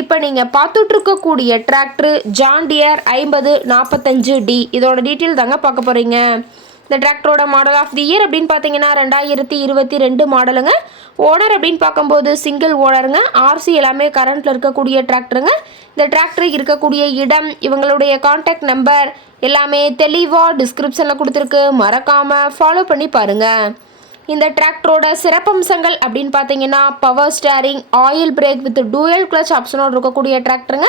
இப்போ நீங்கள் பார்த்துட்டு இருக்கக்கூடிய டிராக்டர் ஜான் டியர் ஐம்பது நாற்பத்தஞ்சு டி இதோட டீட்டெயில் தாங்க பார்க்க போகிறீங்க இந்த டிராக்டரோட மாடல் ஆஃப் தி இயர் அப்படின்னு பார்த்தீங்கன்னா ரெண்டாயிரத்தி இருபத்தி ரெண்டு மாடலுங்க ஓனர் அப்படின்னு பார்க்கும்போது சிங்கிள் ஓனருங்க ஆர்சி எல்லாமே கரண்ட்டில் இருக்கக்கூடிய டிராக்டருங்க இந்த டிராக்டர் இருக்கக்கூடிய இடம் இவங்களுடைய காண்டாக்ட் நம்பர் எல்லாமே தெளிவாக டிஸ்கிரிப்ஷனில் கொடுத்துருக்கு. மறக்காமல் ஃபாலோ பண்ணி பாருங்கள் இந்த டிராக்டரோட சிறப்பம்சங்கள் அப்படின்னு பார்த்தீங்கன்னா power steering oil brake with dual clutch ஆப்ஷனோடு இருக்கக்கூடிய டிராக்டருங்க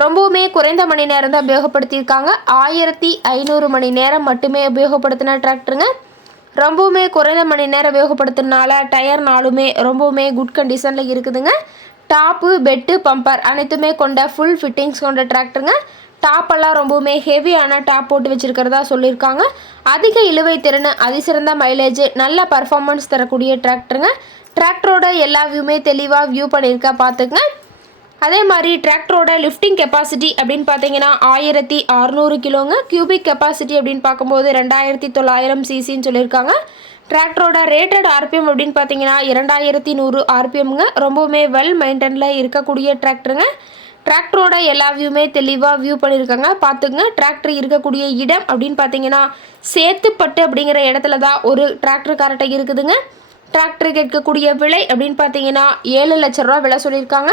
ரொம்பவுமே குறைந்த மணி நேரம் தான் உபயோகப்படுத்தியிருக்காங்க. ஆயிரத்தி ஐநூறு மணி நேரம் மட்டுமே உபயோகப்படுத்தின டிராக்டருங்க. ரொம்பவுமே குறைந்த மணி நேரம் உபயோகப்படுத்துறதுனால டயர் நாளுமே ரொம்பவுமே குட் கண்டிஷனில் இருக்குதுங்க. டாப்பு பெட்டு பம்பர் அனைத்துமே கொண்ட ஃபுல் ஃபிட்டிங்ஸ் கொண்ட டிராக்டருங்க. டாப்பெல்லாம் ரொம்பவுமே ஹெவியான டாப் போட்டு வச்சுருக்கிறதா சொல்லியிருக்காங்க. அதிக இழுவை திறன் அதிசிறந்த மைலேஜ் நல்ல பர்ஃபார்மன்ஸ் தரக்கூடிய டிராக்டருங்க. டிராக்டரோட எல்லா வியூமே தெளிவாக வியூ பண்ணியிருக்கா பார்த்துக்குங்க. அதே மாதிரி டிராக்டரோட லிஃப்டிங் கெப்பாசிட்டி அப்படின்னு பார்த்தீங்கன்னா ஆயிரத்தி அறநூறு கிலோங்க. கியூபிக் கெப்பாசிட்டி அப்படின்னு பார்க்கும்போது ரெண்டாயிரத்தி தொள்ளாயிரம் சிசின்னு சொல்லியிருக்காங்க. டிராக்டரோட ரேட்டட் ஆர்பிஎம் அப்படின்னு பார்த்தீங்கன்னா இரண்டாயிரத்தி நூறு ஆர்பிஎம்ங்க. ரொம்பவுமே வெல் மெயின்டெனில் இருக்கக்கூடிய டிராக்டருங்க. டிராக்டரோட எல்லா வியூமே தெளிவாக வியூ பண்ணியிருக்காங்க. பார்த்துங்க டிராக்டர் இருக்கக்கூடிய இடம் அப்படின்னு பார்த்தீங்கன்னா சேத்துப்பட்டு அப்படிங்கிற இடத்துல தான் ஒரு டிராக்டர் கரெக்டாக இருக்குதுங்க. டிராக்டர் கேட்கக்கூடிய விலை அப்படின்னு பார்த்தீங்கன்னா ஏழு லட்ச ரூபா விலை சொல்லியிருக்காங்க.